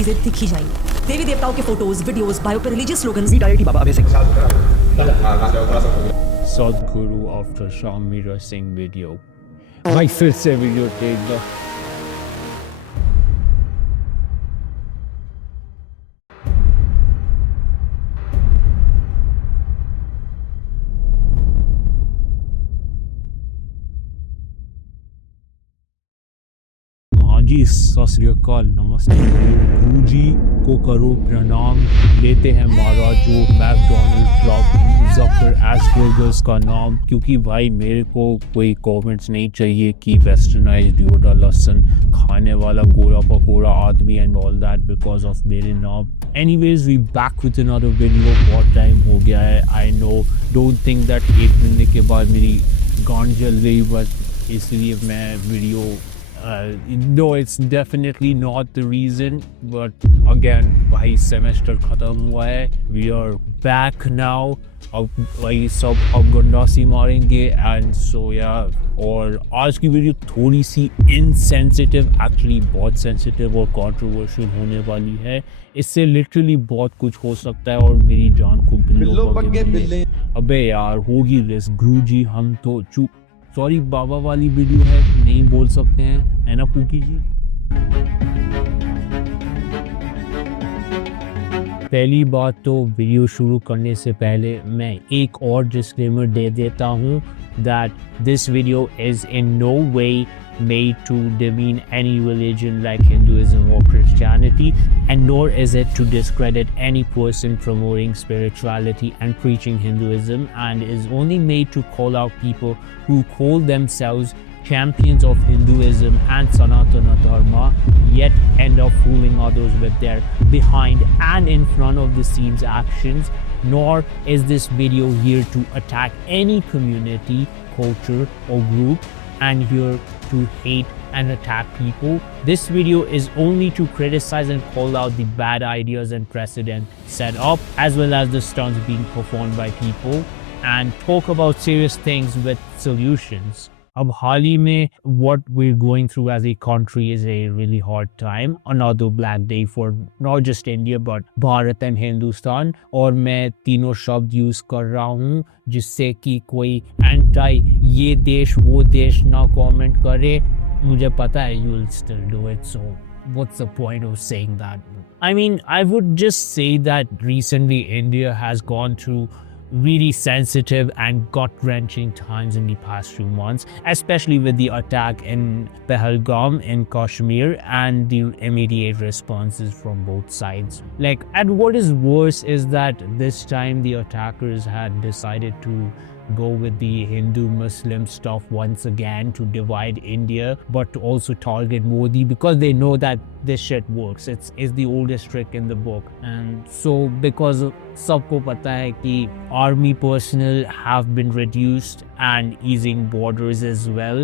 चीजें दिख ही जाएंगी। देवी देवताओं के फोटोज, वीडियोस, बायो पे रिलीजियस स्लोगन्स। मीट IIT बाबा Abhay Singh. Sadhguru after Shamira Singh video. भाई फिर से वीडियो टेक दो। हाँ जी, सत श्री अकाल, नमस्ते। गुरु जी को करो प्रणाम। लेते हैं महाराज जो मैकडोनल्ड ट्रक जफर एसबर्गर्स का नाम, क्योंकि भाई मेरे को कोई कमेंट्स नहीं चाहिए कि वेस्टर्नाइज्ड योडा लहसुन खाने वाला गोरा पकोड़ा आदमी and all that because of मेरे नाम। Anyways we back with another video. बहुत टाइम हो गया है, I know, don't think that एक महीने के बाद मेरी गांड जल गई, बट इसलिए मैं video no, it's definitely not the reason, but again भाई सेमेस्टर ख़त्म हुआ है, we are back now। अब भाई सब अब गंडासी मारेंगे एंड सो यार। और आज की वीडियो थोड़ी सी इनसेंसिटिव, एक्चुअली बहुत सेंसिटिव और कंट्रोवर्शियल होने वाली है। इससे लिटरली बहुत कुछ हो सकता है और मेरी जान को बिल्लो पगे। अबे यार होगी रिस्क गुरुजी, हम तो चुप। सॉरी, बाबा वाली वीडियो है, नहीं बोल सकते हैं, है ना पूकी जी। पहली बात तो वीडियो शुरू करने से पहले मैं एक और डिस्क्लेमर दे देता हूँ that this video is in no way made to demean any religion like Hinduism or Christianity, and nor is it to discredit any person promoting spirituality and preaching Hinduism, and is only made to call out people who call themselves champions of Hinduism and Sanatana Dharma, yet end up fooling others with their behind and in front of the scenes actions. Nor is this video here to attack any community, culture or group, and here to hate and attack people. This video is only to criticize and call out the bad ideas and precedent set up, as well as the stunts being performed by people, and talk about serious things with solutions. अब हाल ही में what we're going through as a country is a really hard time, another black day for not just India but Bharat and Hindustan. और मैं तीनों शब्द use कर रहा हूँ जिससे कि कोई एंटी ये देश वो देश ना कमेंट करे। मुझे पता है you will still do it, so what's the point of saying that? I mean, I would just say that recently India has gone through really sensitive and gut-wrenching times in the past few months, especially with the attack in Pahalgam in Kashmir and the immediate responses from both sides. Like, and what is worse is that this time the attackers had decided to go with the Hindu-Muslim stuff once again to divide India, but to also target Modi because they know that this shit works. It's the oldest trick in the book. And so because सबको पता है कि army personnel have been reduced and easing borders as well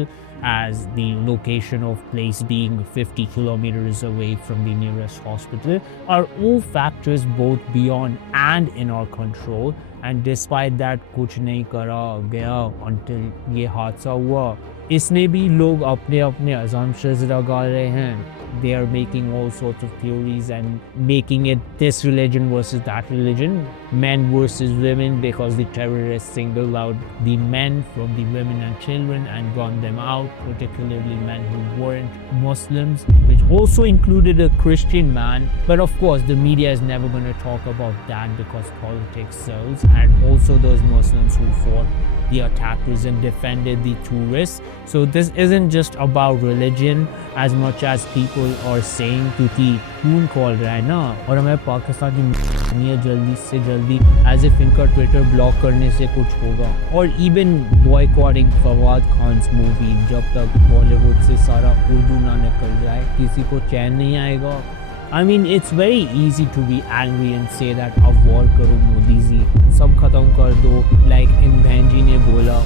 as the location of place being 50 kilometers away from the nearest hospital are all factors both beyond and in our control. And despite that कुछ नहीं करा गया until ये हादसा हुआ। इसने भी लोग अपने अपने assumptions लगा रहे हैं। They are making all sorts of theories and making it this religion versus that religion, men versus women, because the terrorists singled out the men from the women and children and gunned them out, particularly men who weren't Muslims, which also included a Christian man. But of course, the media is never going to talk about that because politics sells, and also those Muslims who fought the attackers and defended the tourists. So this isn't just about religion as much as people are saying क्योंकि खून खोल रहा है ना, और हमें पाकिस्तान की जल्दी से जल्दी एज इफ इनका ट्विटर ब्लॉक करने से कुछ होगा। और even boycotting Fawad Khan's movie, जब तक बॉलीवुड से सारा उर्दू ना निकल जाए किसी को चैन नहीं आएगा। I mean, it's very easy to be angry and say that अब वॉर करो मोदी जी, सब खत्म कर दो, like इन बहन जी ने बोला।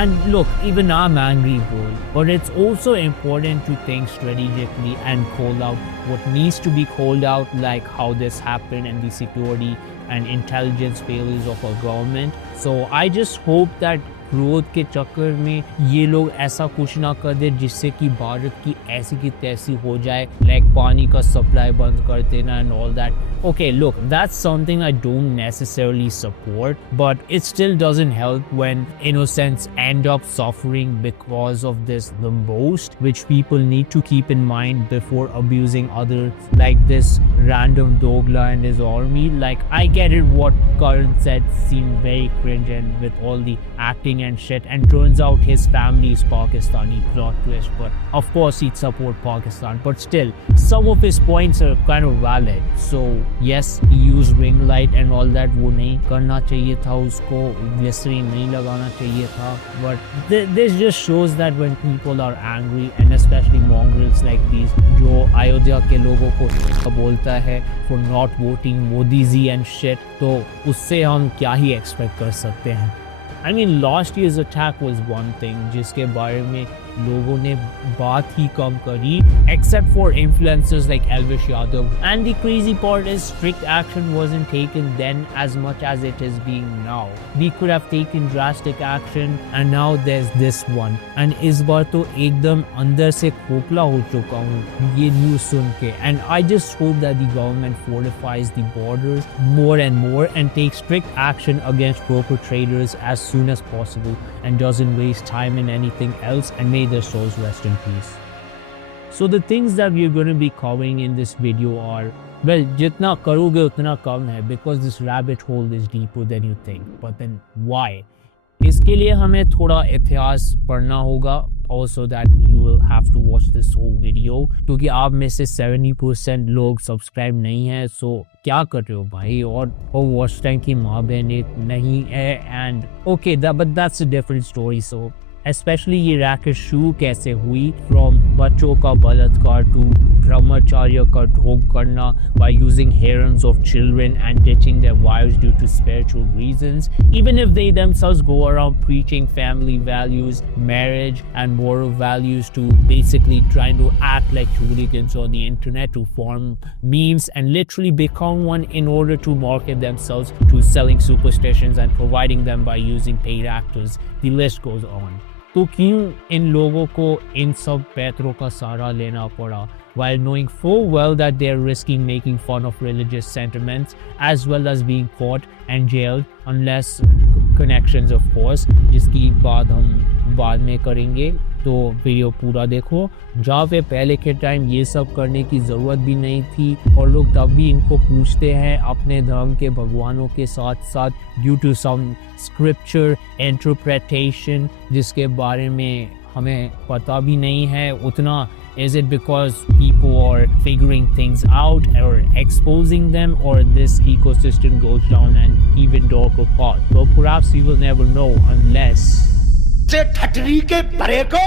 And look, even I'm angry, bro. But it's also important to think strategically and call out what needs to be called out, like how this happened and the security and intelligence failures of our government. So I just hope that क्रोध के चक्कर में ये लोग ऐसा कुछ ना कर दे जिससे कि भारत की ऐसी की तैसी हो जाए, लाइक पानी का सप्लाई बंद कर देना and all that. Okay, look, that's something I don't necessarily support, but it still doesn't help when innocents end up suffering because of this the most, which people need to keep in mind before abusing others, like this random Dogla and his army. Like, I get it what Karan said seemed very cringe and with all the acting and shit, and turns out his family is Pakistani, plot twist, but of course he'd support Pakistan, but still, some of his points are kind of valid. So yes, he used ring light and all that, वो नहीं करना चाहिए था उसको, glycerine नहीं लगाना चाहिए था, but this just shows that when people are angry and especially mongrels like these जो अयोध्या के लोगों को बोलता है for not voting Modi ji and shit, तो उससे हम क्या ही expect कर सकते हैं. I mean, last year's attack was one thing जिसके बारे में लोगों ने बात ही कम करी, except for influencers like Elvish Yadav. And the crazy part is strict action wasn't taken then as much as it is being now. We could have taken drastic action and now there's this one. And इस बार तो एकदम अंदर से खोखला हो चुका हूँ ये न्यूज़ सुन के. And I just hope that the government fortifies the borders more and more and takes strict action against perpetrators as soon as possible and doesn't waste time in anything else, and may their souls rest in peace. So the things that we're going to be covering in this video are, well, जितना करोगे उतना कम है, because this rabbit hole is deeper than you think. But then why? इसके लिए हमें थोड़ा इतिहास पढ़ना होगा, also that you will have to watch this whole video, क्योंकि आप में से 70% लोग सब्सक्राइब नहीं है, so क्या कर रहे हो भाई, और वॉच टाइम की माँ बहनें नहीं है, and okay, but that's a different story. So especially ये रैकेट शुरू कैसे हुई, from बच्चों का बलात्कार to ब्रह्मचर्य का ढोंग करना by using harems of children and ditching their wives due to spiritual reasons, even if they themselves go around preaching family values, marriage and moral values, to basically trying to act like hooligans on the internet to form memes and literally become one in order to market themselves to selling superstitions and providing them by using paid actors. The list goes on. तो क्यों इन लोगों को इन सब पैतरों का सहारा लेना पड़ा, while knowing full well that they are risking making fun of religious sentiments as well as being caught and jailed, unless connections of course, जिसकी बात हम बाद में करेंगे. तो वीडियो पूरा देखो. जहाँ पे पहले के टाइम ये सब करने की ज़रूरत भी नहीं थी और लोग तब भी इनको पूछते हैं अपने धर्म के भगवानों के साथ साथ due to some scripture interpretation जिसके बारे में हमें पता भी नहीं है उतना. Is it because people are figuring things out or exposing them, or this ecosystem goes down an even darker path? Well, perhaps we will never know unless से ठटरी के भरे को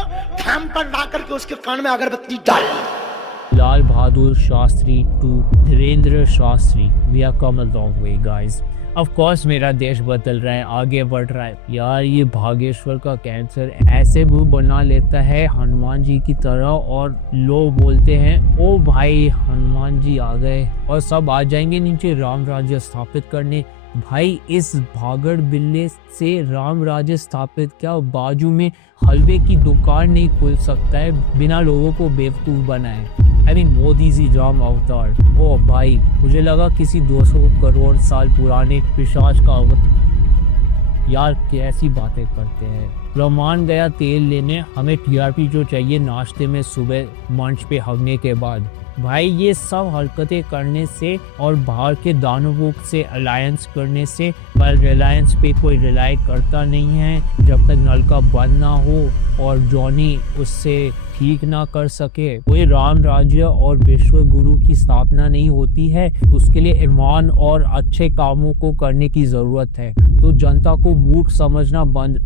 खाम पर ला करके उसके कान में अगरबत्ती डाल. Lal Bahadur Shastri to Dhirendra Shastri, we have come a long way, guys. Of course, मेरा देश बदल रहा है, आगे बढ़ रहा है. यार ये भागेश्वर का कैंसर ऐसे मुंह बना लेता है हनुमान जी की तरह, और लोग बोलते हैं ओ भाई हनुमान जी आ गए और सब आ जाएंगे नीचे राम राज्य स्थापित करने. भाई इस भागड़ बिल्ले से राम राज्य स्थापित क्या, बाजू में हलवे की दुकान नहीं खुल सकता है बिना लोगों को बेवकूफ़ बनाए. I mean, मोदी जी राम अवतार. ओ भाई मुझे लगा किसी 200 करोड़ साल पुराने पिशाच का अवतार. यार कैसी बातें करते हैं. ब्रह्मांड गया तेल लेने, हमें टीआरपी जो चाहिए नाश्ते में सुबह मंच पे हगने के बाद. भाई ये सब हरकतें करने से और बाहर के दानवों से अलायंस करने से, पर रिलायंस पे कोई रिलाई करता नहीं है जब तक नलका बंद ना हो और जॉनी उससे ठीक ना कर सके. कोई राम राज्य और विश्व गुरु की स्थापना नहीं होती है, उसके लिए ईमान और अच्छे कामों को करने की जरूरत है. तो जनता को मूर्ख समझना बंद.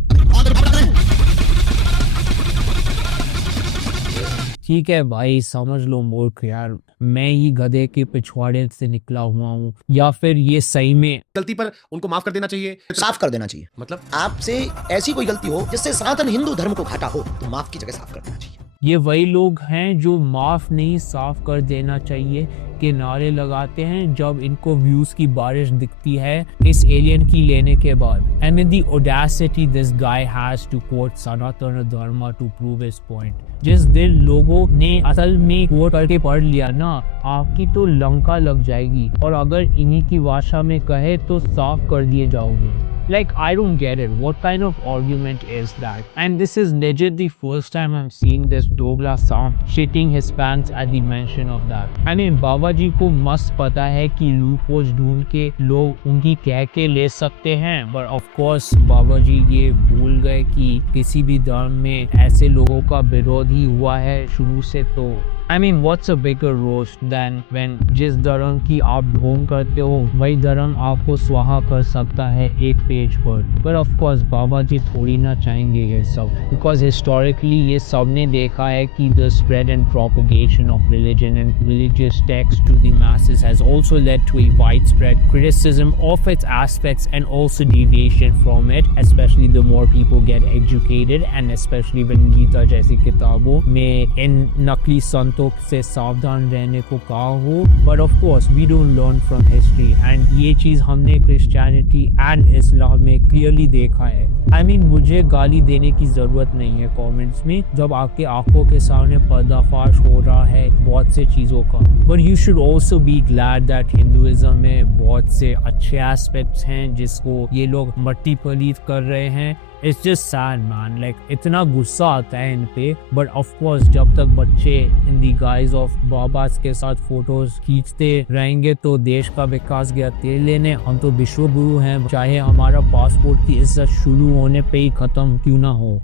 ठीक है भाई समझ लो मूर्ख यार, मैं ही गधे के पिछवाड़े से निकला हुआ हूँ, या फिर ये सही में गलती पर उनको माफ कर देना चाहिए, साफ कर देना चाहिए. मतलब आपसे ऐसी कोई गलती हो जिससे सनातन हिंदू धर्म को घाटा हो, तो माफ की जगह साफ कर देना चाहिए. ये वही लोग हैं जो माफ नहीं साफ कर देना चाहिए. के नारे लगाते हैं जब इनको व्यूज की बारिश दिखती है इस एलियन की लेने के बाद। And in the audacity this guy has to quote Sanatan Dharma to prove his point. जिस दिन लोगों ने असल में कोट करके पढ़ लिया ना, आपकी तो लंका लग जाएगी, और अगर इन्हीं की भाषा में कहे तो साफ कर दिए जाओगे। Like, I don't get it. What kind of argument is that? And this is legit the first time I'm seeing this Douglas Sam shitting his pants at the mention of that. I mean, बाबा जी को मस्त पता है कि लूपोज ढूंढ के लोग उनकी कह के ले सकते हैं, but of course बाबा जी ये भूल गए कि किसी भी धर्म में ऐसे लोगों का विरोध ही हुआ है शुरू से। तो I mean, what's a bigger roast than when जिस धर्म की आप ढोंग करते हो वही धर्म आपको स्वाहा कर सकता है एक पेज पर। But of course बाबा जी थोड़ी ना चाहेंगे ये सब, because historically ये सब ने देखा है कि the spread and propagation of religion and religious texts to the masses has also led to a widespread criticism of its aspects and also deviation from it, especially the more people get educated and especially when Gita जैसी किताबों में इन नकली संतों से सावधान रहने को कहा हो। But of course we don't learn from history, and ये चीज हमने क्रिश्चियनिटी एंड इस्लाम में क्लियरली देखा है। आई मीन, मुझे गाली देने की जरूरत नहीं है कमेंट्स में जब आपके आंखों के सामने पर्दाफाश हो रहा है बहुत से चीजों का। But you should also be glad that Hinduism में बहुत से अच्छे एस्पेक्ट्स हैं जिसको ये लोग मट्टी पलीत कर रहे हैं। It's just sad man, like इतना गुस्सा आता है इन पे। बट ऑफ कोर्स जब तक बच्चे इन दी गाइज ऑफ बाबास के साथ फोटोज खींचते रहेंगे तो देश का विकास गया तेल लेने। हम तो विश्व गुरु हैं, चाहे हमारा पासपोर्ट की इज्जत शुरू होने पे ही खत्म क्यों ना हो।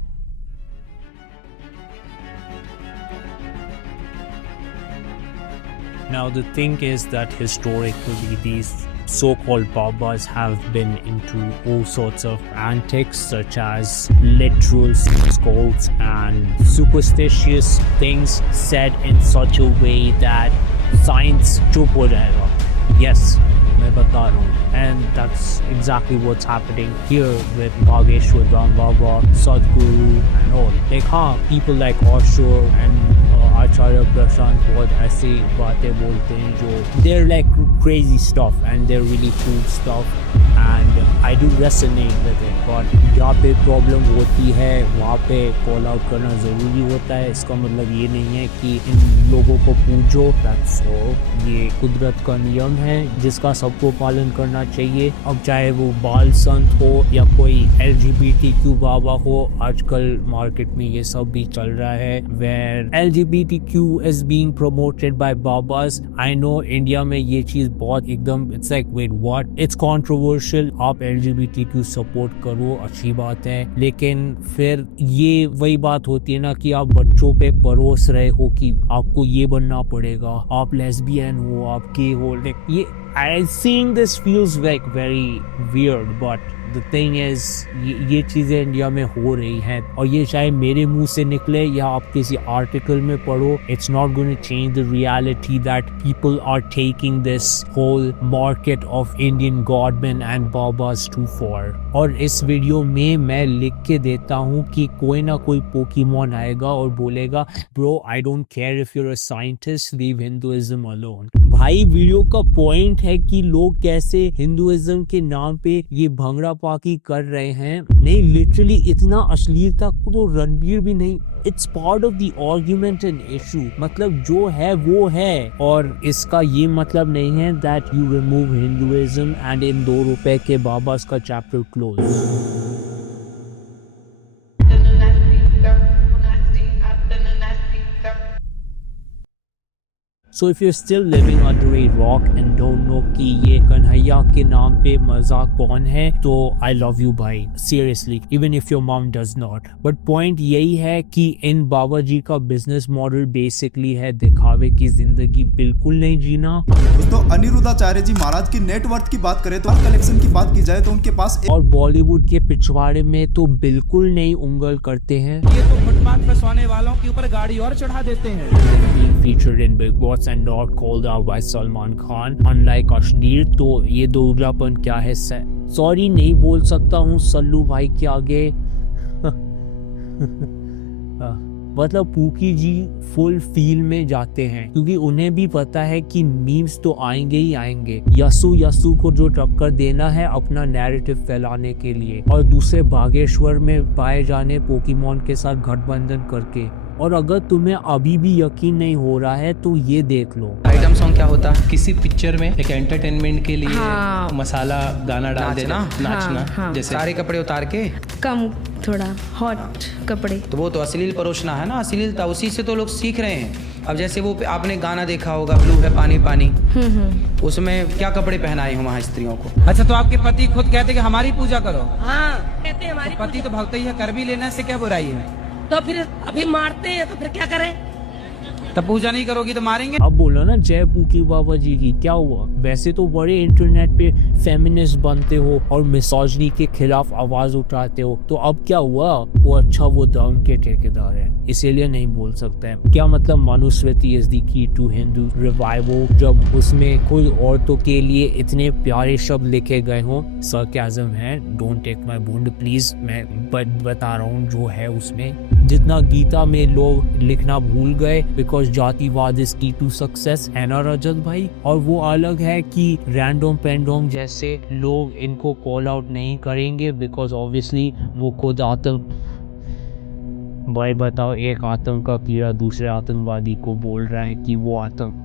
Now the thing is that historically these so-called Babas have been into all sorts of antics such as literal skulls and superstitious things said in such a way that science चुप हो जाएगा। Yes, मैं बता रहा हूँ, and that's exactly what's happening here with Bhageshwar Ram Baba, Sadhguru and all. Like हाँ, people like Osho and आचार्य प्रशांत बहुत ऐसी बातें बोलते हैं जो they're like crazy stuff and they're really cool stuff and I do resonate with it, but जहाँ पे problem होती है वहाँ पे कॉल आउट करना ज़रूरी होता है। इसका मतलब ये नहीं है कि इन लोगों को पूजो, that's all। ये कुदरत का नियम है जिसका सबको पालन करना चाहिए। अब चाहे वो बाल संत हो या कोई LGBTQ बाबा हो, आजकल मार्केट में ये सब भी चल रहा है where LGBTQ is being promoted by babas। I know India में ये चीज़ बहुत एकदम it's like wait what, it's controversial। आप LGBTQ सपोर्ट करो, अच्छी बात है, लेकिन फिर ये वही बात होती है ना कि आप बच्चों पे परोस रहे हो कि आपको ये बनना पड़ेगा, आप लेस्बियन हो, आप गे हो। ये I seeing this feels like very weird, but the thing is ये चीज़ें इंडिया में हो रही हैं और ये चाहे मेरे मुंह से निकले या आप किसी आर्टिकल में पढ़ो, it's not going to change the reality that people are taking this whole market of Indian godmen and babas too far। और इस वीडियो में मैं लिख के देता हूँ कि कोई ना कोई पोकेमॉन आएगा और बोलेगा bro I don't care if you're a scientist, leave Hinduism alone। भाई वीडियो का पॉइंट है कि लोग कैसे हिंदुइज्म के नाम पे ये भंगड़ा पाकी कर रहे हैं। नहीं, लिटरली इतना अश्लीलता को तो रणबीर भी नहीं। It's part of the argument and issue. मतलब जो है वो है, और इसका ये मतलब नहीं है that you remove Hinduism and in 2 रुपए के बाबास का chapter close. So if you're still living under a rock and don't know कि ये कन्हैया के नाम पे मजाक कौन है, तो I love you भाई, seriously, even if your mom does not। But point यही है कि इन बाबा जी का बिजनेस मॉडल बेसिकली है दिखावे की जिंदगी बिल्कुल नहीं जीना। दोस्तों, अनिरुद्धाचार्य जी महाराज की नेटवर्थ की बात करें तो कलेक्शन की बात की जाए तो उनके पास और बॉलीवुड के पिछवाड़े में तो बिल्कुल नहीं उंगल करते हैं। ये तो फुटपाथ पे सोने वालों के ऊपर गाड़ी और चढ़ा देते हैं। Featured in Big Boss and not called out by Salman Khan, unlike अश्लील, तो ये दोगलापन क्या है? सॉरी नहीं बोल सकता हूँ सल्लू भाई के आगे। मतलब पूकी जी फुल फील में जाते हैं क्योंकि उन्हें भी पता है कि मीम्स तो आएंगे ही आएंगे। यसु को जो टक्कर देना है अपना नैरेटिव फैलाने के लिए, और दूसरे बागेश्वर में पाए जाने पोकेमॉन के साथ गठबंधन करके। और अगर तुम्हें अभी भी यकीन नहीं हो रहा है तो ये देख लो। आइटम सॉन्ग क्या होता है, किसी पिक्चर में एक एंटरटेनमेंट के लिए मसाला गाना डाल देना, नाचना, जैसे सारे कपड़े उतार के कम थोड़ा हॉट कपड़े, तो वो तो अश्लील परोसना है ना, अश्लीलता, उसी से तो लोग सीख रहे हैं। अब जैसे वो आपने गाना देखा होगा ब्लू है पानी पानी, उसमें क्या कपड़े पहनाए हैं वहाँ स्त्रियों को। अच्छा, तो आपके पति खुद कहते कि हमारी पूजा करो? हाँ, कहते हैं हमारी पति तो भक्त ही है, कर भी लेना, से क्या बुराई है? तो फिर अभी मारते हैं तो फिर क्या करें? तब पूजा नहीं करोगी तो मारेंगे। अब बोलो ना जय पूकी बाबा जी की, क्या हुआ? वैसे तो बड़े इंटरनेट पे फेमिनिस्ट बनते हो और मिसोजिनी के खिलाफ आवाज उठाते हो, तो अब क्या हुआ? वो अच्छा वो धर्म के ठेकेदार है इसीलिए नहीं बोल सकते हैं। क्या मतलब Manusmriti is the key to Hindu revival, जब उसमें खुद औरतों के लिए इतने प्यारे शब्द लिखे गए हों। सरकाज़म है, डोंट टेक माय बूंड प्लीज, मैं बता रहा हूँ जो है उसमें। जितना गीता में लोग लिखना भूल गए बिकॉज जातिवाद इज की टू सक्सेस, है ना रजत भाई? और वो अलग है कि रैंडम पेंडोम जैसे लोग इनको कॉल आउट नहीं करेंगे बिकॉज ऑब्वियसली वो खुद आतंक। भाई बताओ, एक आतंक का कीड़ा दूसरे आतंकवादी को बोल रहा है कि वो आतंक,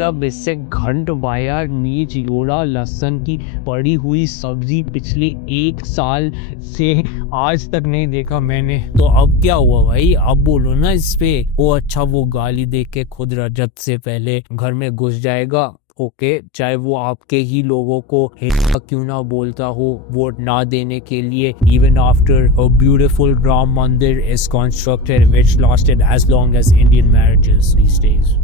तब इससे घंट बाया नीच योड़ा लहसुन की पड़ी हुई सब्जी पिछले 1 साल से आज तक नहीं देखा मैंने। तो अब क्या हुआ भाई? अब बोलो ना इस पे। वो अच्छा वो गाली दे के खुद रजत से पहले घर में घुस जाएगा, ओके, चाहे वो आपके ही लोगों को हिंसा क्यों ना बोलता हो वोट ना देने के लिए, even after a beautiful Ram Mandir is constructed which lasted as long as Indian marriages these days.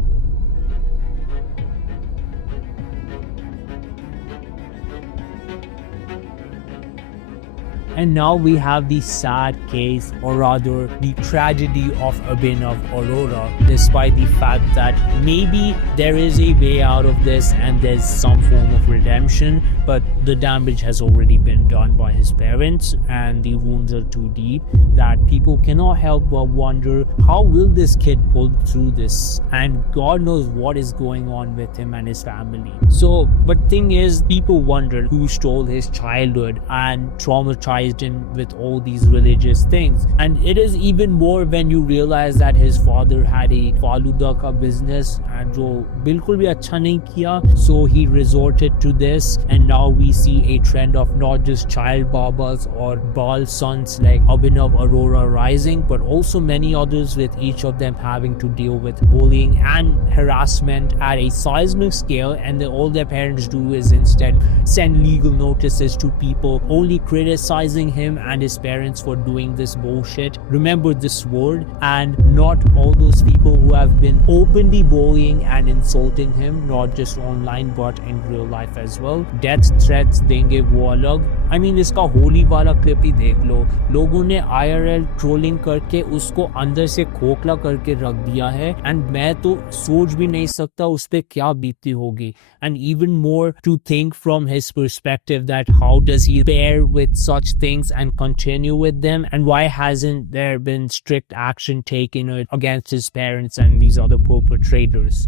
And now we have the sad case, or rather the tragedy of Abhinav Arora, despite the fact that maybe there is a way out of this and there's some form of redemption, but the damage has already been done by his parents and the wounds are too deep that people cannot help but wonder how will this kid pull through this, and God knows what is going on with him and his family. So, but thing is, people wonder who stole his childhood and traumatized him with all these religious things. And it is even more when you realize that his father had a faluda ka business and jo bilkul bhi acha nahi kiya, so he resorted to this, and now we see a trend of not just child babas or bal sons like Abhinav Arora rising, but also many others, with each of them having to deal with bullying and harassment at a seismic scale, and then all their parents do is instead send legal notices to people only criticizing him and his parents for doing this bullshit. Remember this word, and not all those people who have been openly bullying and insulting him, not just online but in real life as well. Death threats देंगे वो अलग। I mean इसका होली वाला clip ही देख लो, लोगों ने IRL trolling करके उसको अंदर से खोखला करके रख दिया है, एंड मैं तो सोच भी नहीं सकता उस पे क्या बीती होगी। And even more to think from his perspective that how does he bear with such things and continue with them, and why hasn't there been strict action taken against his parents and these other perpetrators?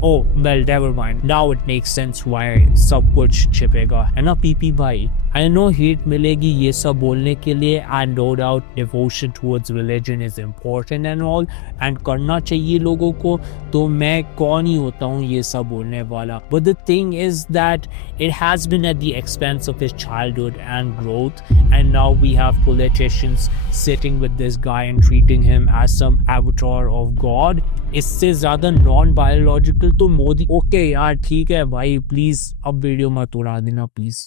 Oh, well, never mind. Now it makes sense why सब कुछ छिपेगा, है ना PP भाई? I know hate मिलेगी ये सब बोलने के लिए, and no doubt devotion towards religion is important and all, and करना चाहिए लोगों को, तो मैं कौन ही होता हूँ ये सब बोलने वाला। But the thing is that it has been at the expense of his childhood and growth, and now we have politicians sitting with this guy and treating him as some avatar of God. इससे ज़्यादा non biological तो Modi. Okay यार ठीक है भाई, please अब video मत उड़ा देना प्लीज़।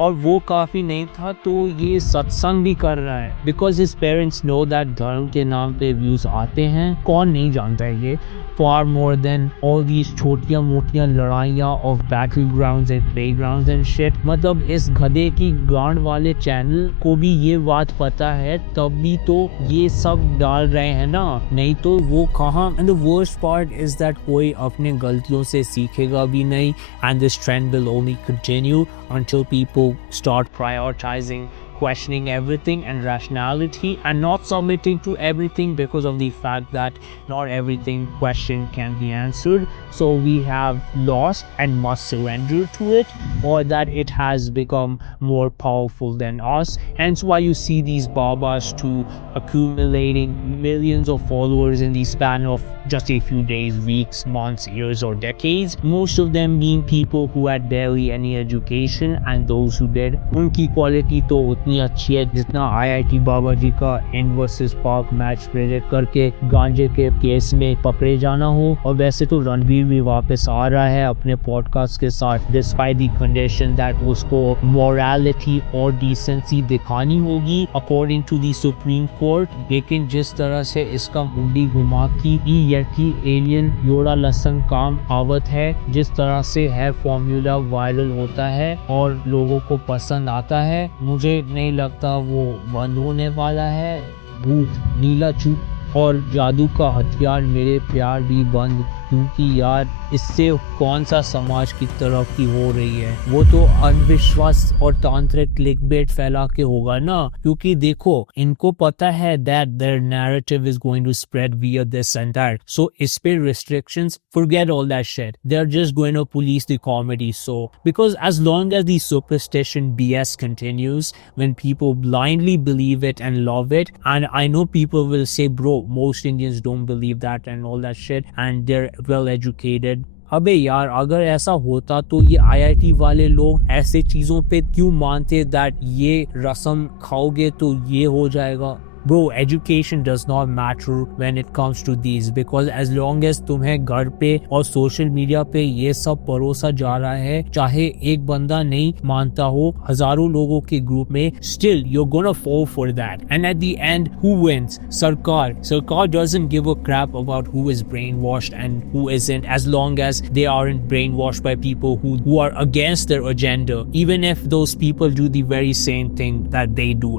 और वो काफ़ी नहीं था तो ये सत्संग भी कर रहा है, because his parents know that धर्म के नाम पे व्यूज आते हैं। कौन नहीं जानता है ये? far more than all these छोटियां मोटियां लड़ाइयाँ of battlegrounds and playgrounds and shit। मतलब इस गधे की गांड वाले चैनल को भी ये बात पता है, तब भी तो ये सब डाल रहे हैं ना, नहीं तो वो कहाँ। and the worst part is that कोई अपने गलतियों से सीखेगा भी नहीं, and this trend will only continue until people start prioritizing questioning everything and rationality and not submitting to everything because of the fact that not everything question can be answered. So we have lost and must surrender to it, or that it has become more powerful than us. Hence why you see these Babas too accumulating millions of followers in the span of just a few days, weeks, months, years or decades. Most of them being people who had barely any education, and those who did, उनकी quality तो उतनी अच्छी है जितना IIT बाबा जी का इन versus पाक match predict करके गांजे के केस में पकड़े जाना हो। और वैसे तो रणवीर भी वापस आ रहा है अपने पॉडकास्ट के साथ, डिस्पाइट द कंडीशन दैट उसको मोरालिटी और डिसेंसी दिखानी होगी according to the Supreme Court. लेकिन जिस तरह से इसका मुंडी घुमा की एलियन योड़ा लसन काम आवत है, जिस तरह से है फॉर्मूला वायरल होता है और लोगों को पसंद आता है, मुझे नहीं लगता वो बंद होने वाला है। भूत नीला चूप और जादू का हथियार मेरे प्यार भी बंद, क्योंकि यार इससे कौन सा समाज की तरक्की हो रही है। वो तो अंधविश्वास और तांत्रिक क्लिकबेट फैला के होगा ना, क्योंकि देखो इनको पता है that their narrative is going to spread via this and that. So इस पे restrictions, forget all that shit, they are just going to police the comedy. So because as long as the superstition BS continues, when people blindly believe it and love it, and I know people will say bro most Indians don't believe that and all that shit and they're well educated। अबे यार अगर ऐसा होता तो ये IIT वाले लोग ऐसे चीज़ों पे क्यों मानते दैट ये रस्म खाओगे तो ये हो जाएगा। Bro, education does not matter when it comes to these, because as long as तुम्हें घर पे और सोशल मीडिया पे ये सब परोसा जा रहा है, चाहे एक बंदा नहीं मानता हो हजारों लोगों के ग्रुप में, still you're gonna fall for that. And at the end, who wins? Sarkar doesn't give a crap about who is brainwashed and who isn't, as long as they aren't brainwashed by people who are against their agenda, even if those people do the very same thing that they do.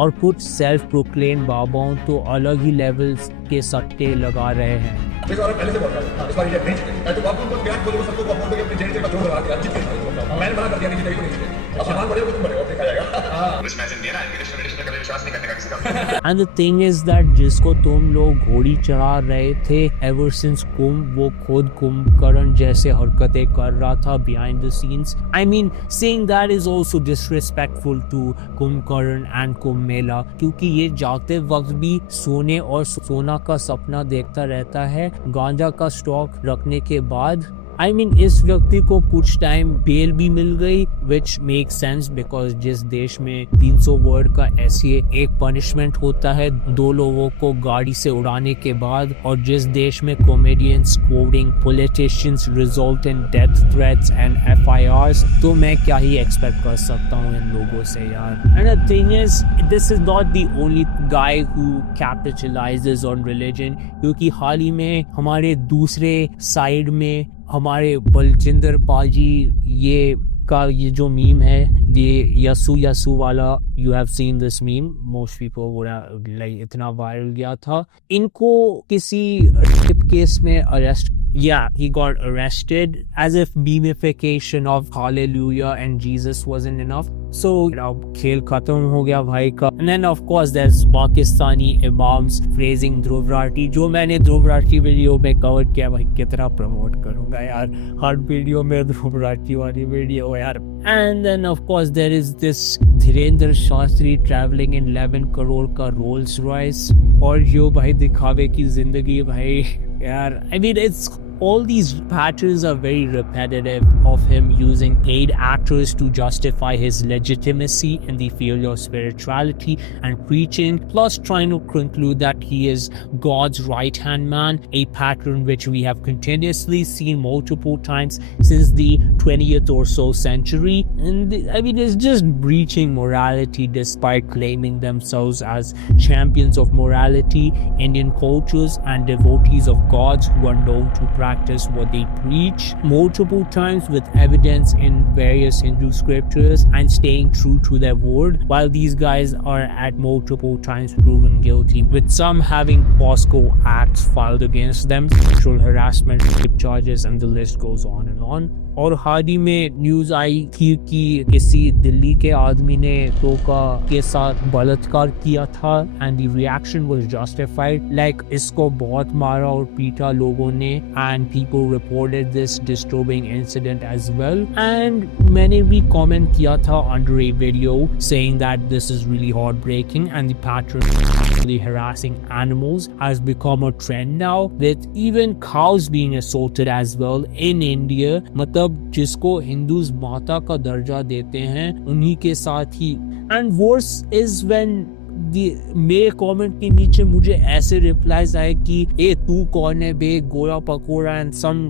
और कुछ self proclaim बाबाओं तो अलग ही levels के सट्टे लगा रहे हैं। पहले से बोल रहा हूं, इस बार ये नहीं जीते तो आपको उनको प्यार बोलो, सबको बोल दो कि अपने जेल का जोर लगा के आज जीते। मैंने मना कर दिया नहीं जीते, नहीं जीते। अब सामान बढ़ेगा तो तुम बढ़ेगा, देखा जाएगा। हां इस मैच में मेरा इंग्लिश का विश्वास नहीं करने का किसी का। And the thing is that जिसको तुम लोग घोड़ी चढ़ा रहे थे एवर सिंस कुंभ, वो खुद कुंभकर्ण जैसे हरकतें कर रहा था behind the scenes. I mean saying that is also disrespectful to Kumbhakarna and Kumbh Mela, क्योंकि ये जागते वक्त भी सोने और सोना का सपना देखता रहता है गांजा का स्टॉक रखने के बाद। आई मीन इस व्यक्ति को कुछ टाइम बेल भी मिल गई, विच मेक सेंस बिकॉज जिस देश में 300 वर्ड का ऐसे एक पनिशमेंट होता है 2 लोगों को गाड़ी से उड़ाने के बाद, और जिस देश में comedians coding politicians result in death threats and FIRs, तो मैं क्या ही एक्सपेक्ट कर सकता हूँ इन लोगों से यार। And the thing is this is not the only guy who capitalizes on religion, क्योंकि हाल ही में हमारे दूसरे साइड में हमारे बलजिंदर पाजी ये जो मीम है, ये यसु वाला, you have seen this meme, most people like इतना वायरल गया था। इनको किसी रेप केस में arrest, yeah, he got arrested as if beamification of Hallelujah and Jesus wasn't enough. So खेल खत्म हो गया भाई का। And then of course there's Pakistani imams praising Dhruv Rathi, जो मैंने Dhruv Rathi वीडियो में कवर किया भाई, कितना प्रमोट करूंगा यार हर वीडियो में Dhruv Rathi वाली वीडियो यार। And then of course there is this Dhirendra Shastri traveling in 11 crore का Rolls Royce, और जो भाई दिखावे की जिंदगी भाई यार। I mean it's all these patterns are very repetitive of him using paid actors to justify his legitimacy in the field of spirituality and preaching, plus trying to conclude that he is God's right-hand man, a pattern which we have continuously seen multiple times since the 20th or so century. And I mean, it's just breaching morality despite claiming themselves as champions of morality, Indian cultures, and devotees of gods who are known to practice practice what they preach multiple times with evidence in various Hindu scriptures and staying true to their word, while these guys are at multiple times proven guilty, with some having POSCO acts filed against them, sexual harassment, rape charges, and the list goes on and on. और हाल ही में news आई थी कि किसी दिल्ली के आदमी ने टोका के साथ बलात्कार किया था and the reaction was justified, like इसको बहुत मारा और पीटा लोगों ने and people reported this disturbing incident as well, and मैंने भी कमेंट किया था under a video saying that this is really heartbreaking and the pattern harassing animals has become a trend now, with even cows being assaulted as well in India. मतलब जिसको Hindus माता का दर्जा देते हैं उन्हीं के साथ ही, and worse is when मेरे कमेंट के नीचे मुझे ऐसे रिप्लाईज आए कि ए तू कौन है बे गोरा pakora and some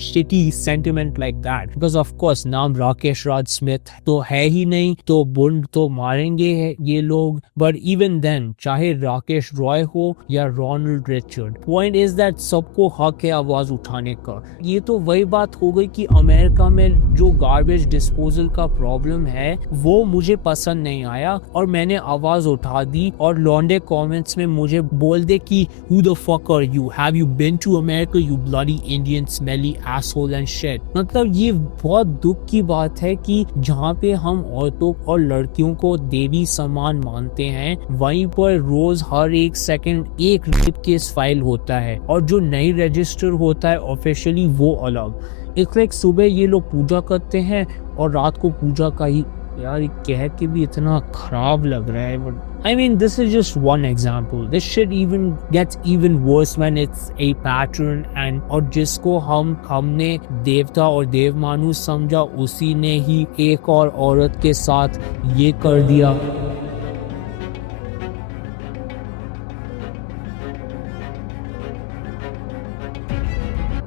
shitty sentiment like that, because of course नाम राकेश राज स्मिथ तो है ही नहीं, तो बुंड तो मारेंगे ये लोग, बट इवन देन चाहे राकेश रॉय हो या Ronald Richard, point is that सबको हक है आवाज उठाने का। ये तो वही बात हो गई कि अमेरिका में जो गार्बेज डिस्पोजल का प्रॉब्लम है वो मुझे पसंद नहीं आया और मैंने आवाज उठा दी, और लॉन्डे कमेंट्स में मुझे बोल दे कि who the fuck are you, have you been to America you bloody Indian smelly asshole and shit। मतलब ये बहुत दुख की बात है कि जहाँ पे हम औरतों और लड़कियों को देवी समान मानते हैं वहीं पर रोज हर एक सेकंड एक रेप केस फाइल होता है, और जो नई रजिस्टर होता है ऑफिशियली वो अलग। एक लाइक सुबह ये लोग पूजा करते हैं और रात को पूजा का ही, यार कह के भी इतना खराब लग रहा है। But I mean, this is just one example. This shit even gets even worse when it's a pattern, and और जिसको हमने देवता और देवमानु समझा उसी ने ही एक और औरत के साथ ये कर दिया।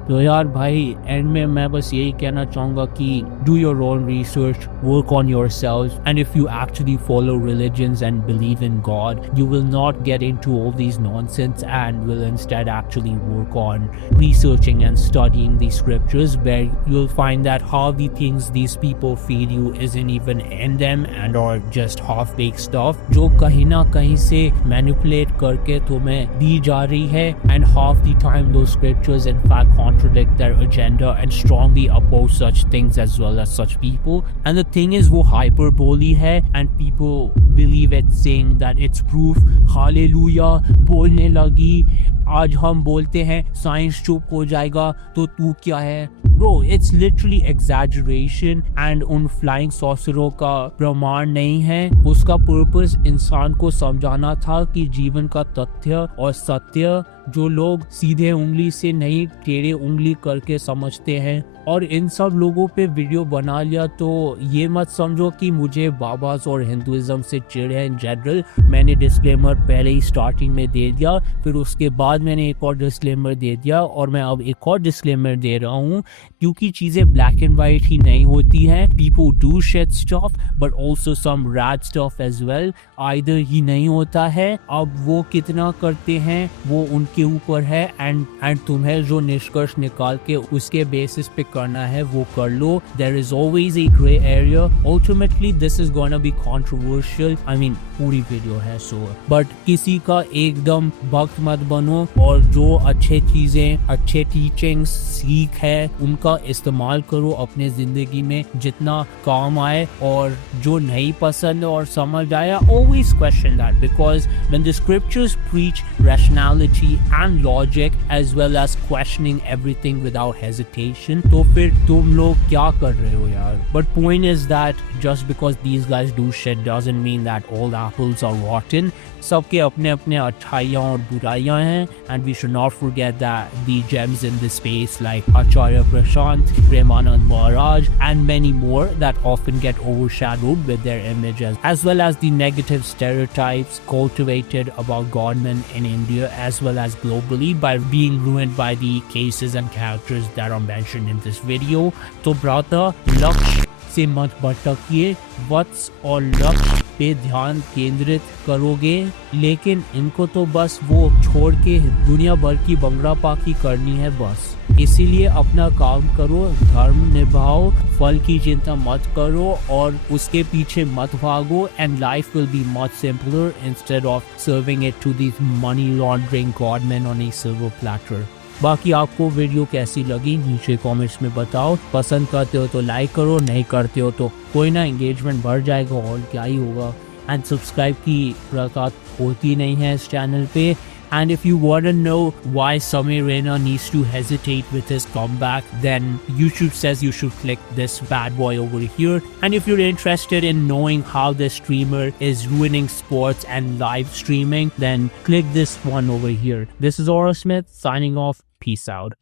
तो यार भाई एंड में मैं बस यही कहना चाहूँगा कि do your own research, work on yourselves, and if you actually follow religions and believe in God, you will not get into all these nonsense and will instead actually work on researching and studying the scriptures, where you'll find that half the things these people feed you isn't even in them and are just half-baked stuff जो कहीं ना कहीं से manipulate करके तुम्हें दी जा रही है, and half the time those scriptures in fact contradict their agenda and strongly oppose such things as well as such people. And the thing is वो hyperbole है and people believe it, saying that it's proof, hallelujah बोलने लगी, आज हम बोलते हैं science चुप हो जाएगा तो तू क्या है। Bro, it's literally exaggeration and उन flying saucerों का प्रमाण नहीं है। उसका पर्पस इंसान को समझाना था कि जीवन का तथ्य और सत्य जो लोग सीधे उंगली से नहीं टेढ़े उंगली करके समझते हैं, और इन सब लोगों पे वीडियो बना लिया तो ये मत समझो कि मुझे बाबास और हिंदुइज्म से चिढ़ है इन जनरल। मैंने डिस्क्लेमर पहले ही स्टार्टिंग में दे दिया, फिर उसके बाद मैंने एक और डिस्क्लेमर दे दिया, और मैं अब एक और डिस्क्लेमर दे रहा हूँ क्योंकि चीज़ें ब्लैक एंड वाइट ही नहीं होती हैं। People do shit stuff but also some rad stuff as well, either ही नहीं होता है। अब वो कितना करते हैं वो उनके ऊपर है, एंड तुम्हें जो निष्कर्ष निकाल के उसके बेसिस पे करना है वो कर लो। There is always a grey area. Ultimately this is gonna be controversial, I mean पूरी वीडियो है सो, बट किसी का एकदम भक्त मत बनो, और जो अच्छे चीजें अच्छे टीचिंग्स सीख है उनका इस्तेमाल करो अपने जिंदगी में जितना काम आए, और जो नहीं पसंद और समझ आया always question that, because when the scriptures preach rationality and logic as well as questioning everything without hesitation, तो फिर तुम लोग क्या कर रहे हो यार। But point is that just because these guys do shit doesn't mean that all apples are rotten. सबके अपने अपने अच्छाइयाँ और बुराइयाँ हैं, and we should not forget that the gems in this space like Acharya Prashant, Premanand Maharaj and many more that often get overshadowed with their images, as well as the negative stereotypes cultivated about godmen in India as well as globally by being ruined by the cases and characters that are mentioned in this video. तो brother, लक्ष्य से मत भटकिए, वत्स और लक्ष्य पे ध्यान केंद्रित करोगे, लेकिन इनको तो बस वो छोड़ के दुनिया भर की बंगड़ा पाकी करनी है बस। इसीलिए अपना काम करो, धर्म निभाओ, फल की चिंता मत करो और उसके पीछे मत भागो, and life will be much simpler instead of serving it to this money laundering godman on a silver platter. बाकी आपको वीडियो कैसी लगी नीचे कमेंट्स में बताओ। पसंद करते हो तो लाइक करो, नहीं करते हो तो कोई ना, एंगेजमेंट बढ़ जाएगा और क्या ही होगा। एंड सब्सक्राइब की प्रकार होती नहीं है इस चैनल पे। And if you want to know why Samir Raina needs to hesitate with his comeback, then YouTube says you should click this bad boy over here. And if you're interested in knowing how this streamer is ruining sports and live streaming, then click this one over here. This is Aura Smith signing off. Peace out.